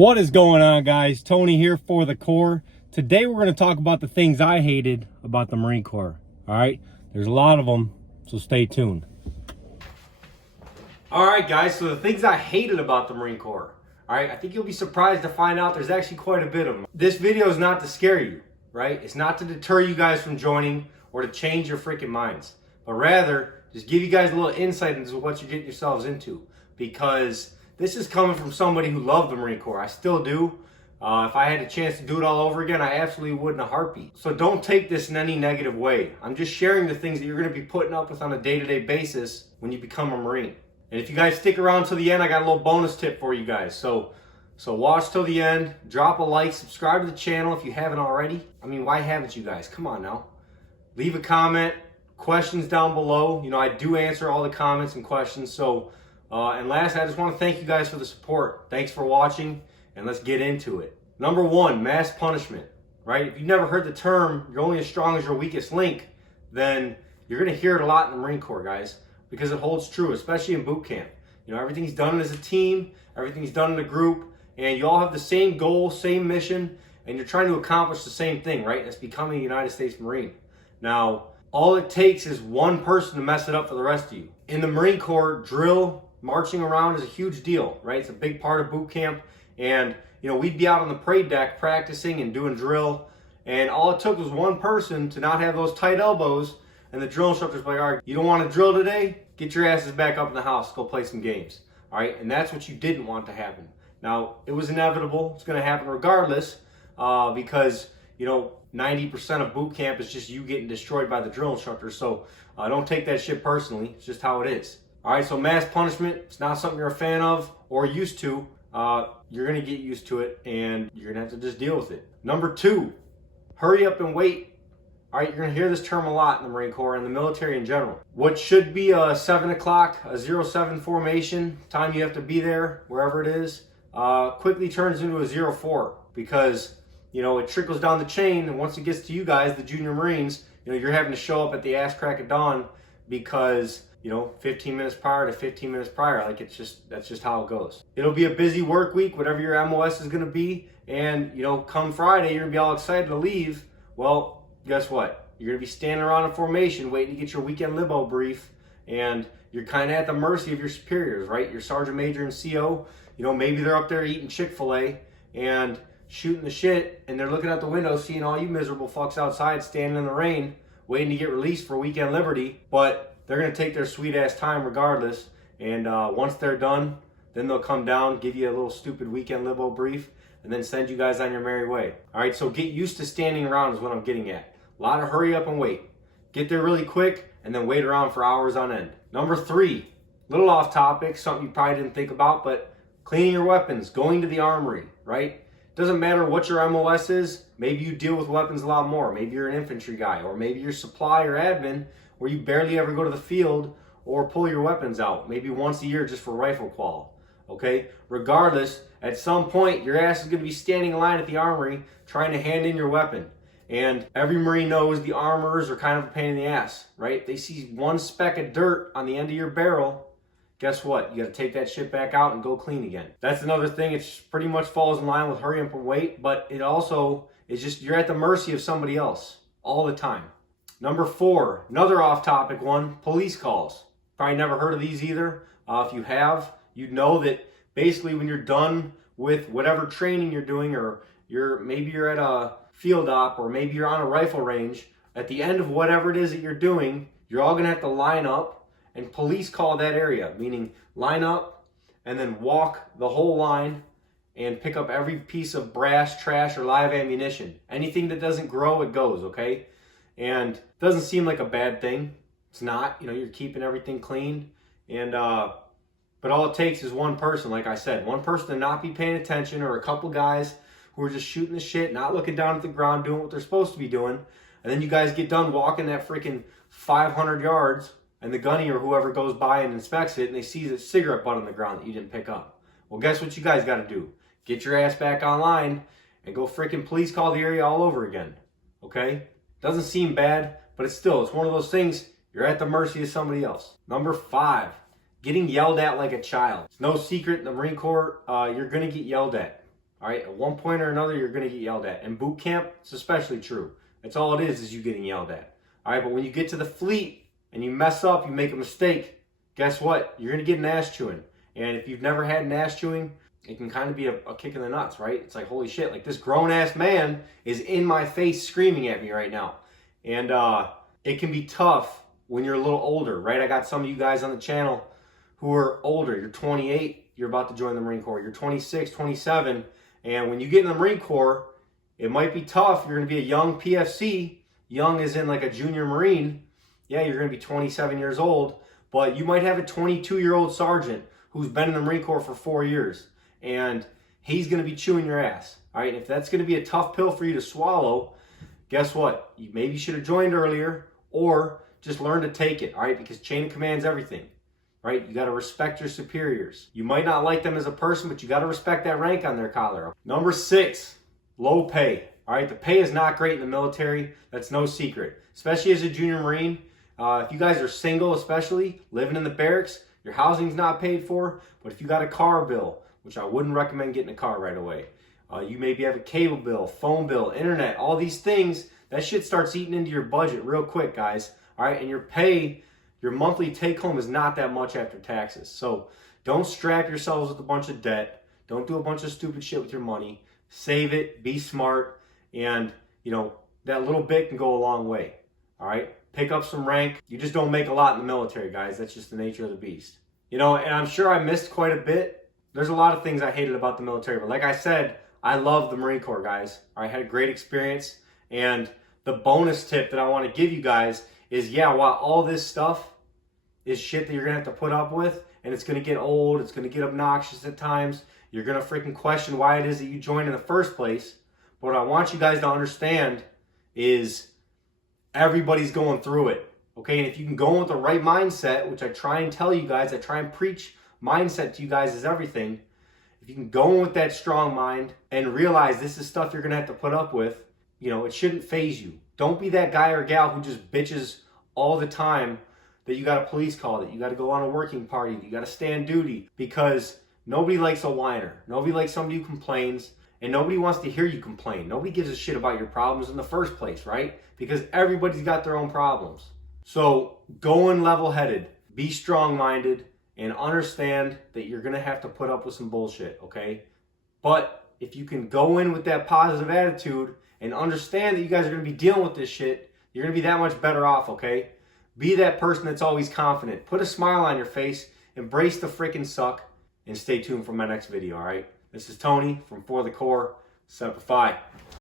What is going on, guys? Tony here for the Corps. Today we're going to talk about the things I hated about the Marine Corps. All right, there's a lot of them, so stay tuned. All right, guys, so the things I hated about the Marine Corps. All right, I think you'll be surprised to find out there's actually quite a bit of them. This video is not to scare you, right? It's not to deter you guys from joining or to change your freaking minds, but rather just give you guys a little insight into what you're getting yourselves into, because this is coming from somebody who loved the Marine Corps. I still do. If I had a chance to do it all over again, I absolutely would in a heartbeat. So don't take this in any negative way. I'm just sharing the things that you're going to be putting up with on a day-to-day basis when you become a Marine. And if you guys stick around till the end, I got a little bonus tip for you guys. So watch till the end, drop a like, subscribe to the channel if you haven't already. I mean, why haven't you guys? Come on now. Leave a comment, questions down below. You know, I do answer all the comments and questions. And last, I just want to thank you guys for the support. Thanks for watching, and let's get into it. Number one, mass punishment, right? If you've never heard the term, you're only as strong as your weakest link, then you're going to hear it a lot in the Marine Corps, guys, because it holds true, especially in boot camp. You know, everything's done as a team, everything's done in a group, and you all have the same goal, same mission, and you're trying to accomplish the same thing, right? That's becoming a United States Marine. Now, all it takes is one person to mess it up for the rest of you. In the Marine Corps, drill, marching around is a huge deal, right? It's a big part of boot camp. And, you know, we'd be out on the parade deck practicing and doing drill. And all it took was one person to not have those tight elbows. And the drill instructor's like, all right, you don't want to drill today? Get your asses back up in the house. Go play some games. All right. And that's what you didn't want to happen. Now, it was inevitable. It's going to happen regardless because, you know, 90% of boot camp is just you getting destroyed by the drill instructor. So don't take that shit personally. It's just how it is. All right, so mass punishment, it's not something you're a fan of or used to. You're going to get used to it, and you're going to have to just deal with it. Number two, hurry up and wait. All right, you're going to hear this term a lot in the Marine Corps and the military in general. What should be a 7 o'clock, a 07 formation, time you have to be there, wherever it is, quickly turns into a 04 because, you know, it trickles down the chain, and once it gets to you guys, the junior Marines, you know, you're having to show up at the ass crack of dawn because, you know, 15 minutes prior to 15 minutes prior. Like, that's just how it goes. It'll be a busy work week, whatever your MOS is going to be. And, you know, come Friday, you're going to be all excited to leave. Well, guess what? You're going to be standing around in formation waiting to get your weekend libo brief. And you're kind of at the mercy of your superiors, right? Your sergeant major and CO, you know, maybe they're up there eating Chick-fil-A and shooting the shit. And they're looking out the window, seeing all you miserable fucks outside standing in the rain, waiting to get released for weekend liberty. But they're going to take their sweet ass time regardless. And once they're done, then they'll come down, give you a little stupid weekend libo brief, and then send you guys on your merry way. All right, so get used to standing around is what I'm getting at. A lot of hurry up and wait. Get there really quick and then wait around for hours on end. Number three, little off topic, something you probably didn't think about, but cleaning your weapons, going to the armory, right? Doesn't matter what your MOS is. Maybe you deal with weapons a lot more. Maybe you're an infantry guy, or maybe you're supply or admin, where you barely ever go to the field or pull your weapons out, maybe once a year just for rifle qual, okay? Regardless, at some point, your ass is going to be standing in line at the armory trying to hand in your weapon. And every Marine knows the armorers are kind of a pain in the ass, right? They see one speck of dirt on the end of your barrel. Guess what? You got to take that shit back out and go clean again. That's another thing. It pretty much falls in line with hurry up and wait, but it also is just you're at the mercy of somebody else all the time. Number four, another off-topic one, police calls. Probably never heard of these either. If you have, you'd know that basically when you're done with whatever training you're doing, or maybe you're at a field op, or maybe you're on a rifle range, at the end of whatever it is that you're doing, you're all going to have to line up and police call that area, meaning line up and then walk the whole line and pick up every piece of brass, trash, or live ammunition. Anything that doesn't grow, it goes, okay? And it doesn't seem like a bad thing. It's not. You know, you're keeping everything clean. And but all it takes is one person, like I said, one person to not be paying attention, or a couple guys who are just shooting the shit, not looking down at the ground, doing what they're supposed to be doing. And then you guys get done walking that freaking 500 yards, and the gunny or whoever goes by and inspects it, and they see the cigarette butt on the ground that you didn't pick up. Well, guess what you guys got to do? Get your ass back online and go freaking police call the area all over again. Okay? Doesn't seem bad, but it's one of those things, you're at the mercy of somebody else. Number five, getting yelled at like a child. It's no secret in the Marine Corps, you're going to get yelled at. All right, at one point or another, you're going to get yelled at. And boot camp, it's especially true. That's all it is you getting yelled at. All right, but when you get to the fleet and you mess up, you make a mistake, guess what? You're going to get an ass chewing. And if you've never had an ass chewing, it can kind of be a kick in the nuts, right? It's like, holy shit, like this grown-ass man is in my face screaming at me right now. And it can be tough when you're a little older, right? I got some of you guys on the channel who are older. You're 28, you're about to join the Marine Corps. You're 26, 27, and when you get in the Marine Corps, it might be tough. You're going to be a young PFC. Young as in like a junior Marine. Yeah, you're going to be 27 years old, but you might have a 22-year-old sergeant who's been in the Marine Corps for 4 years, and he's going to be chewing your ass. All right, if that's going to be a tough pill for you to swallow, guess what? You maybe should have joined earlier, or just learn to take it, all right? Because chain of command's everything, right? You got to respect your superiors. You might not like them as a person, but you got to respect that rank on their collar. Number 6, low pay. All right, the pay is not great in the military. That's no secret, especially as a junior Marine. If you guys are single, especially living in the barracks, your housing's not paid for. But if you got a car bill, which I wouldn't recommend getting a car right away, you maybe have a cable bill, phone bill, internet, all these things. That shit starts eating into your budget real quick, guys. All right, and your pay, your monthly take home is not that much after taxes. So don't strap yourselves with a bunch of debt. Don't do a bunch of stupid shit with your money. Save it, be smart. And, you know, that little bit can go a long way, all right? Pick up some rank. You just don't make a lot in the military, guys. That's just the nature of the beast. You know, and I'm sure I missed quite a bit. There's a lot of things I hated about the military. But like I said, I love the Marine Corps, guys. I had a great experience. And the bonus tip that I want to give you guys is, yeah, while all this stuff is shit that you're going to have to put up with, and it's going to get old, it's going to get obnoxious at times, you're going to freaking question why it is that you joined in the first place. What I want you guys to understand is everybody's going through it, okay? And if you can go in with the right mindset, which I try and tell you guys, I try and preach mindset to you guys is everything. If you can go in with that strong mind and realize this is stuff you're going to have to put up with, you know, it shouldn't faze you. Don't be that guy or gal who just bitches all the time that you got a police call, that you got to go on a working party, that you got to stand duty, because nobody likes a whiner. Nobody likes somebody who complains. And nobody wants to hear you complain. Nobody gives a shit about your problems in the first place, right? Because everybody's got their own problems. So go in level-headed, be strong-minded, and understand that you're going to have to put up with some bullshit, okay? But if you can go in with that positive attitude and understand that you guys are going to be dealing with this shit, you're going to be that much better off, okay? Be that person that's always confident. Put a smile on your face, embrace the freaking suck, and stay tuned for my next video, all right? This is Tony from For the Corps. Semper Fi.